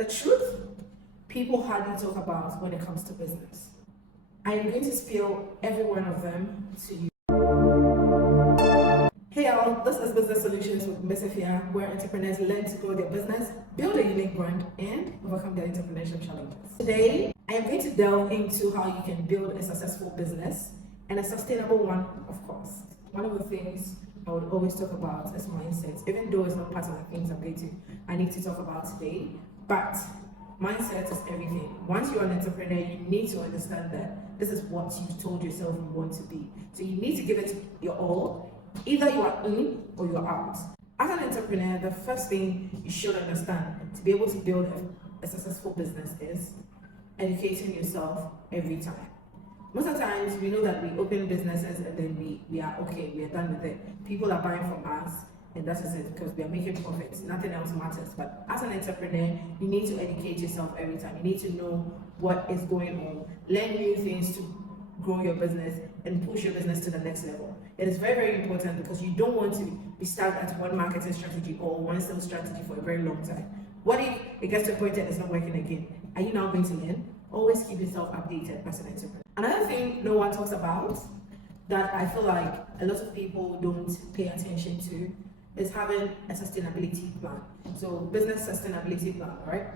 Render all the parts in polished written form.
The truth, people hardly talk about when it comes to business. I am going to spill every one of them to you. Hey all, this is Business Solutions with Miss Sophia, where entrepreneurs learn to grow their business, build a unique brand, and overcome their entrepreneurship challenges. Today, I am going to delve into how you can build a successful business and a sustainable one, of course. One of the things I would always talk about is mindset, even though it's not part of the things I need to talk about today. But mindset is everything. Once you're an entrepreneur, you need to understand that this is what you've told yourself you want to be. So you need to give it your all. Either you are in or you are out. As an entrepreneur, the first thing you should understand to be able to build a successful business is educating yourself every time. Most of the times, we know that we open businesses and then we are okay, we are done with it. People are buying from us and that is it because we are making profits. Nothing else matters. But as an entrepreneur, you need to educate yourself every time. You need to know what is going on, learn new things to grow your business and push your business to the next level. It is very, very important because you don't want to be stuck at one marketing strategy or one sales strategy for a very long time. What if it gets to a point that it's not working again? Are you now going to learn? Always keep yourself updated as an entrepreneur. Another thing no one talks about that I feel like a lot of people don't pay attention to is having a sustainability plan. So business sustainability plan, right?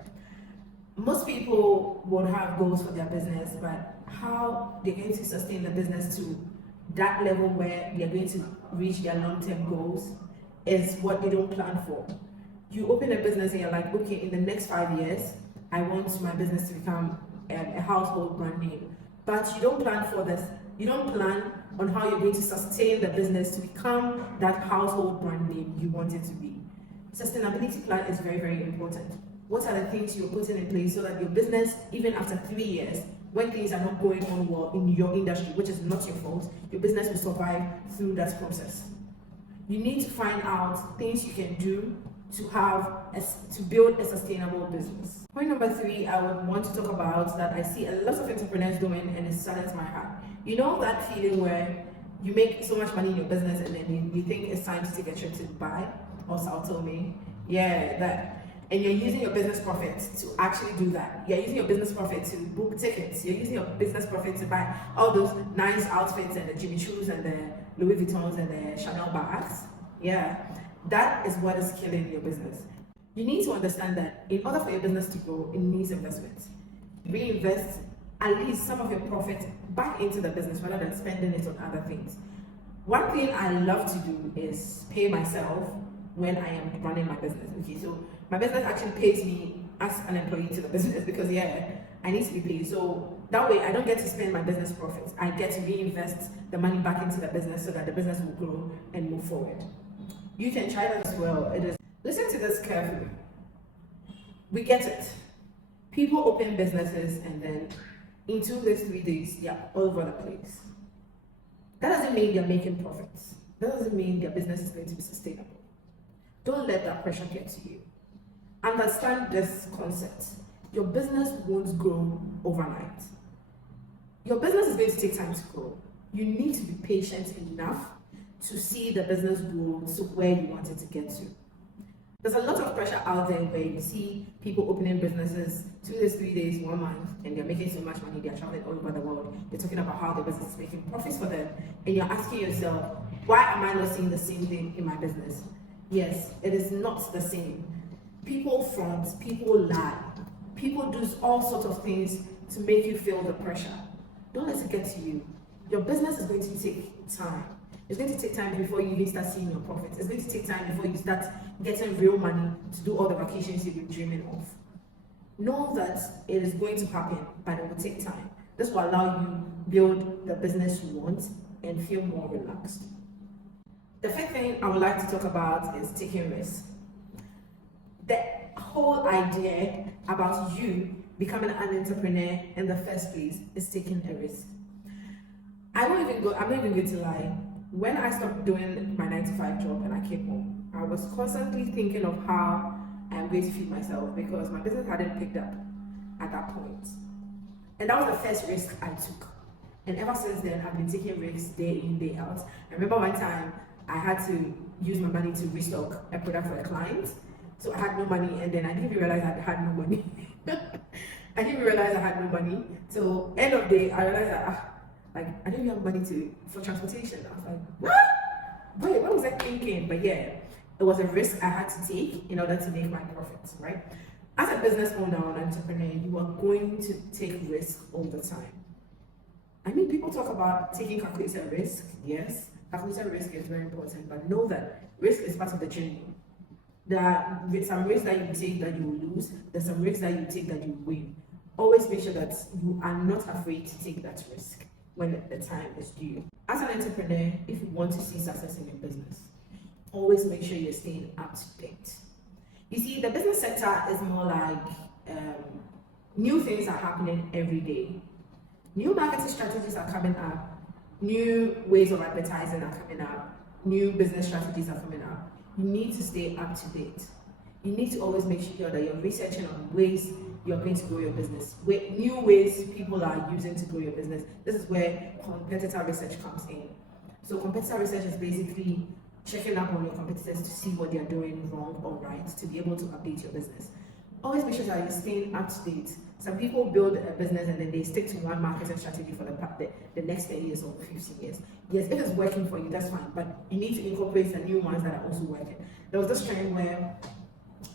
Most people would have goals for their business, but how they're going to sustain the business to that level where they're going to reach their long-term goals is what they don't plan for. You open a business and you're like, okay, in the next 5 years, I want my business to become a household brand name. But you don't plan for this. You don't plan on how you're going to sustain the business to become that household brand name you want it to be. Sustainability plan is very, very important. What are the things you're putting in place so that your business, even after 3 years, when things are not going on well in your industry, which is not your fault, your business will survive through that process. You need to find out things you can do to build a sustainable business. Point number 3 I would want to talk about that I see a lot of entrepreneurs doing and it saddens my heart. You know that feeling where you make so much money in your business and then you think it's time to take a trip to Dubai or Sao Tome? Yeah, that. And you're using your business profit to actually do that. You're using your business profit to book tickets. You're using your business profit to buy all those nice outfits and the Jimmy Choos and the Louis Vuittons and the Chanel bags. Yeah, that is what is killing your business. You need to understand that in order for your business to grow, it needs investment. Reinvest at least some of your profit back into the business rather than spending it on other things. One thing I love to do is pay myself when I am running my business. Okay, so my business actually pays me as an employee to the business because I need to be paid. So that way I don't get to spend my business profits. I get to reinvest the money back into the business so that the business will grow and move forward. You can try that as well. Listen to this carefully. We get it. People open businesses and then in 2 days, 3 days, they are all over the place. That doesn't mean they're making profits. That doesn't mean their business is going to be sustainable. Don't let that pressure get to you. Understand this concept. Your business won't grow overnight. Your business is going to take time to grow. You need to be patient enough to see the business grow to where you want it to get to. There's a lot of pressure out there where you see people opening businesses 2 days, 3 days, 1 month, and they're making so much money, they're traveling all over the world. They're talking about how the business is making profits for them. And you're asking yourself, why am I not seeing the same thing in my business? Yes, it is not the same. People front, people lie. People do all sorts of things to make you feel the pressure. Don't let it get to you. Your business is going to take time. It's going to take time before you even start seeing your profits. It's going to take time before you start getting real money to do all the vacations you've been dreaming of. Know that it is going to happen, but it will take time. This will allow you build the business you want and feel more relaxed. The fifth thing I would like to talk about is taking risks. The whole idea about you becoming an entrepreneur in the first place is taking a risk. I'm not even going to lie. When I stopped doing my 9-to-5 job and I came home, I was constantly thinking of how I'm going to feed myself because my business hadn't picked up at that point. And that was the first risk I took. And ever since then, I've been taking risks day in, day out. I remember one time I had to use my money to restock a product for a client. So I had no money, and then I didn't even realize I had no money. I didn't even realize I had no money. So end of the day, I realized that like I didn't have money for transportation. I was like, what? Wait, what was I thinking? But yeah, it was a risk I had to take in order to make my profits, right? As a business owner or an entrepreneur, you are going to take risks all the time. I mean, people talk about taking calculated risk. Yes, calculated risk is very important, but know that risk is part of the journey. There are some risks that you take that you will lose. There's some risks that you take that you win. Always make sure that you are not afraid to take that risk when the time is due. As an entrepreneur, if you want to see success in your business, always make sure you're staying up to date. You see, the business sector is more like new things are happening every day. New marketing strategies are coming up. New ways of advertising are coming up. New business strategies are coming up. You need to stay up to date. You need to always make sure that you're researching on ways you're going to grow your business, new ways people are using to grow your business. This is where competitor research comes in. So competitor research is basically checking up on your competitors to see what they're doing wrong or right to be able to update your business. Always make sure that you're staying up to date. Some people build a business and then they stick to one marketing strategy for the next 10 years or 15 years. Yes, if it's working for you, that's fine, but you need to incorporate the new ones that are also working. There was this trend where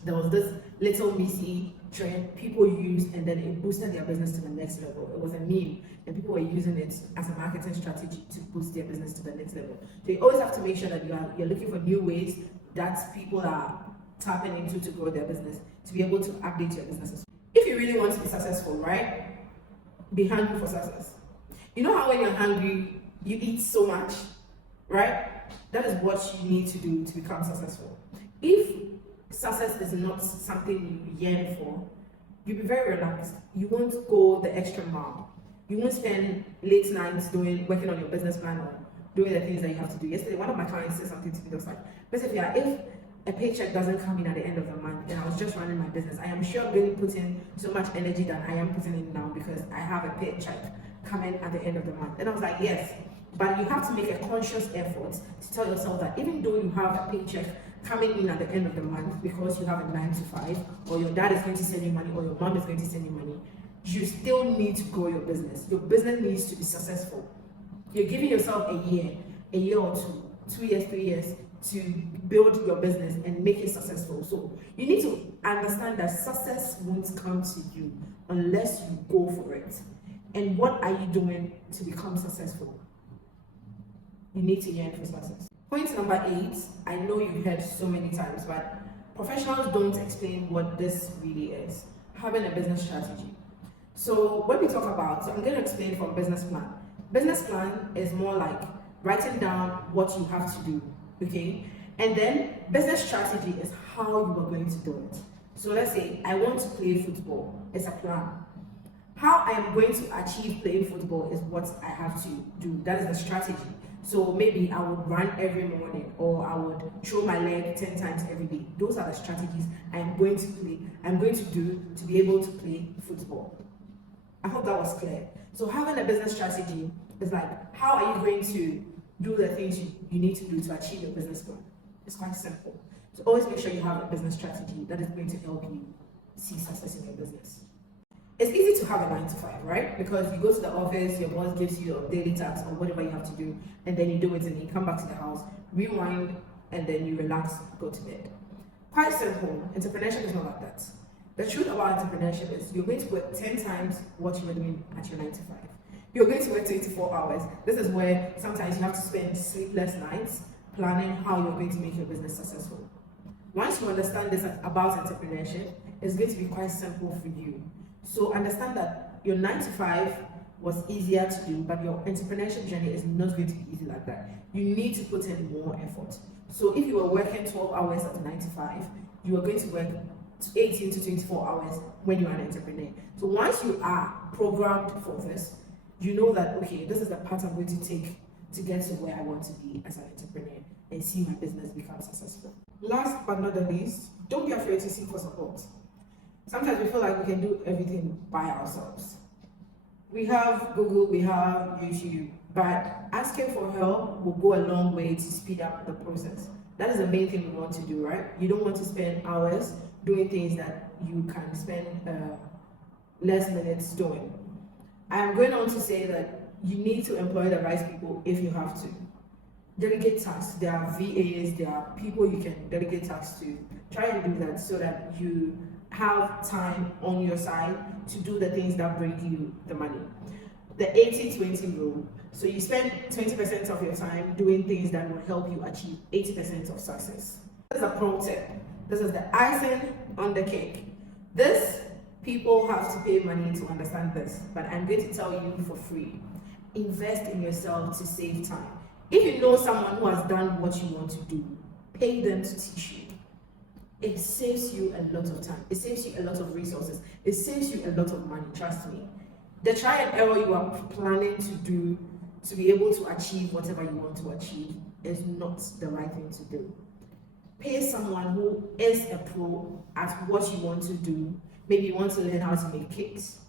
there was this little missy trend people used, and then it boosted their business to the next level. It was a meme, and people were using it as a marketing strategy to boost their business to the next level. So you always have to make sure that you're looking for new ways that people are tapping into to grow their business, to be able to update your businesses. If you really want to be successful, right, be hungry for success. You know how when you're hungry, you eat so much, right? That is what you need to do to become successful. If success is not something you yearn for, you'll be very relaxed. You won't go the extra mile. You won't spend late nights working on your business plan or doing the things that you have to do. Yesterday, one of my clients said something to me that was like, basically, if a paycheck doesn't come in at the end of the month and I was just running my business, I am sure I'm going to put in so much energy than I am putting in now because I have a paycheck coming at the end of the month. And I was like, yes, but you have to make a conscious effort to tell yourself that even though you have a paycheck coming in at the end of the month because you have a 9 to 5, or your dad is going to send you money, or your mom is going to send you money, you still need to grow your business. Your business needs to be successful. You're giving yourself a year or 2 years, 3 years to build your business and make it successful. So you need to understand that success won't come to you unless you go for it. And what are you doing to become successful? You need to yearn for success. Point number 8, I know you've heard so many times, but professionals don't explain what this really is. Having a business strategy. So when we talk about, I'm going to explain from business plan. Business plan is more like writing down what you have to do, okay? And then business strategy is how you are going to do it. So let's say I want to play football. It's a plan. How I am going to achieve playing football is what I have to do. That is the strategy. So maybe I would run every morning, or I would throw my leg 10 times every day. Those are the strategies I'm going to do to be able to play football. I hope that was clear. So having a business strategy is like, how are you going to do the things you need to do to achieve your business plan? It's quite simple. So always make sure you have a business strategy that is going to help you see success in your business. It's easy to have a 9 to 5, right? Because you go to the office, your boss gives you your daily tasks or whatever you have to do, and then you do it, and then you come back to the house, rewind, and then you relax, go to bed. Quite simple. Entrepreneurship is not like that. The truth about entrepreneurship is you're going to work 10 times what you were doing at your 9 to 5. You're going to work 24 hours. This is where sometimes you have to spend sleepless nights planning how you're going to make your business successful. Once you understand this about entrepreneurship, it's going to be quite simple for you. So understand that your 9 to 5 was easier to do, but your entrepreneurship journey is not going to be easy like that. You need to put in more effort. So if you were working 12 hours at 9 to 5, you are going to work 18 to 24 hours when you are an entrepreneur. So once you are programmed for this, you know that, okay, this is the path I'm going to take to get to where I want to be as an entrepreneur and see my business become successful. Last but not the least, don't be afraid to seek for support. Sometimes we feel like we can do everything by ourselves. We have Google, we have YouTube, but asking for help will go a long way to speed up the process. That is the main thing we want to do, right? You don't want to spend hours doing things that you can spend less minutes doing. I'm going on to say that you need to employ the right people if you have to. Delegate tasks. There are VAs, there are people you can delegate tasks to. Try and do that so that you have time on your side to do the things that bring you the money. The 80-20 rule. So you spend 20% of your time doing things that will help you achieve 80% of success. This is a pro tip. This is the icing on the cake. This, people have to pay money to understand this, but I'm going to tell you for free. Invest in yourself to save time. If you know someone who has done what you want to do, pay them to teach you. It saves you a lot of time. It saves you a lot of resources. It saves you a lot of money, trust me. The try and error you are planning to do to be able to achieve whatever you want to achieve is not the right thing to do. Pay someone who is a pro at what you want to do. Maybe you want to learn how to make cakes.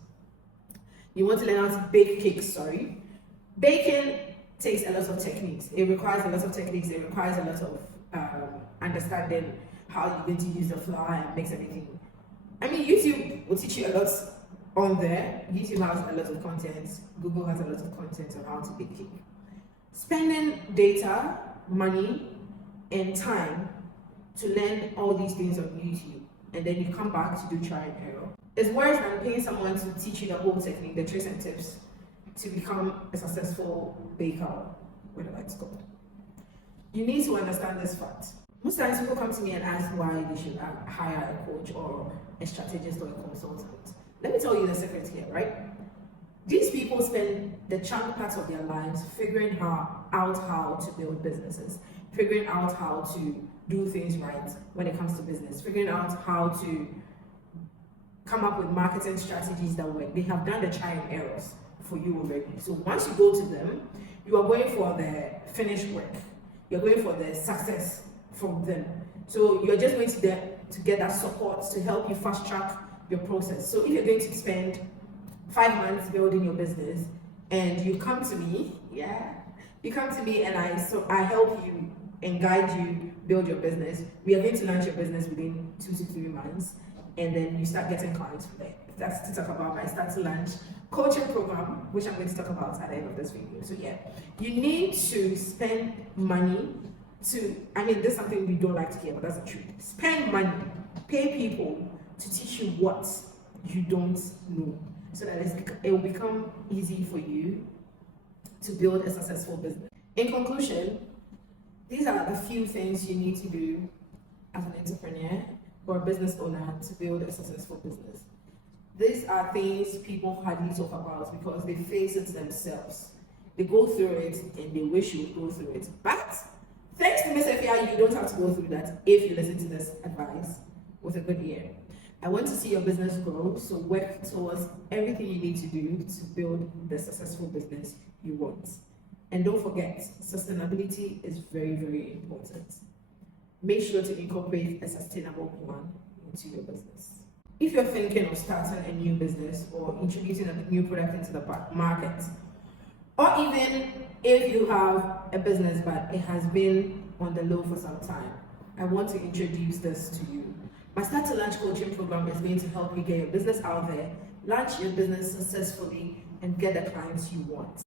You want to learn how to bake cakes, sorry. Baking takes a lot of techniques. It requires a lot of techniques. It requires a lot of understanding how you're going to use the flour and mix everything. I mean, YouTube will teach you a lot on there. YouTube has a lot of content. Google has a lot of content on how to bake cake. Spending data, money, and time to learn all these things on YouTube, and then you come back to do try and error. It's worse than paying someone to teach you the whole technique, the tricks and tips to become a successful baker, whatever it's called. You need to understand this fact. Most times people come to me and ask why they should hire a coach or a strategist or a consultant. Let me tell you the secret here, right? These people spend the chunk parts of their lives figuring out how to build businesses, figuring out how to do things right when it comes to business, figuring out how to come up with marketing strategies that work. They have done the try and errors for you already. So once you go to them, you are going for the finished work. You're going for the success from them. So you're just going to get that support to help you fast track your process. So if you're going to spend 5 months building your business and you come to me, you come to me and I help you and guide you build your business. We are going to launch your business within 2 to 3 months, and then you start getting clients from there. That's to talk about my start to launch coaching program, which I'm going to talk about at the end of this video. So you need to spend money this is something we don't like to hear, but that's the truth. Spend money, pay people to teach you what you don't know, so that it will become easy for you to build a successful business. In conclusion, these are the few things you need to do as an entrepreneur or a business owner to build a successful business. These are things people hardly talk about because they face it themselves. They go through it and they wish you would go through it. But thanks to Miss Efia, you don't have to go through that if you listen to this advice with a good ear. I want to see your business grow, so work towards everything you need to do to build the successful business you want. And don't forget, sustainability is very, very important. Make sure to incorporate a sustainable plan into your business. If you're thinking of starting a new business or introducing a new product into the market, or even if you have a business but it has been on the low for some time, I want to introduce this to you. My Start to Launch coaching program is going to help you get your business out there, launch your business successfully, and get the clients you want.